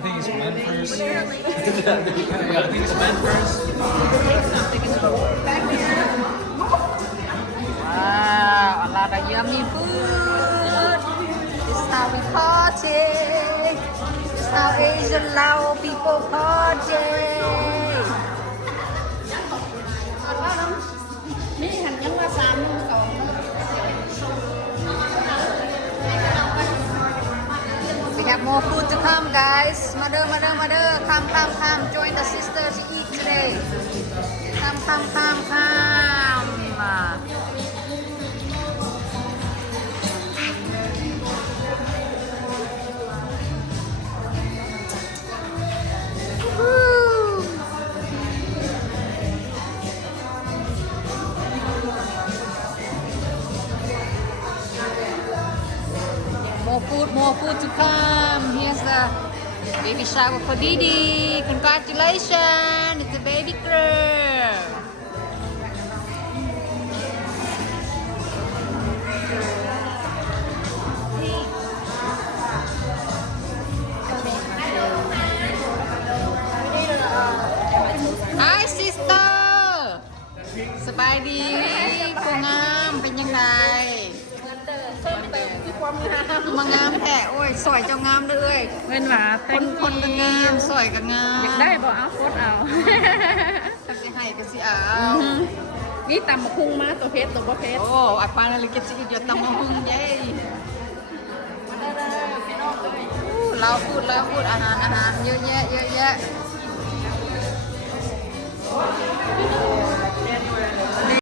think it's men first. Yeah, I think it's men first. Wow, a lot of yummy food. This is how we party. This is how Asian Lao people party. นี่หันยังว่า3 1 2 We have more food to come, guys. Mother. Come. Join the sister to eat today. Come. Woo. More food to come. Here's the baby shower for Didi. Congratulations, it's a baby girl. Hi sister สบายดีผู้งามเป็นยังไงมางามแท้โอ้ยสวยเจ้างามเด้อ เว้นว่า คนก็งามสวยก็งาม อยากได้บ่เอาโคตรเอา ถ้าสิให้ก็สิเอา นี่ตำบักหุ่งมาตัวเพชรตัวบ่เพชร โอ้I finally get to eat your ตำมะฮุ่งเย้เราพูดอาหารเยอะแยะ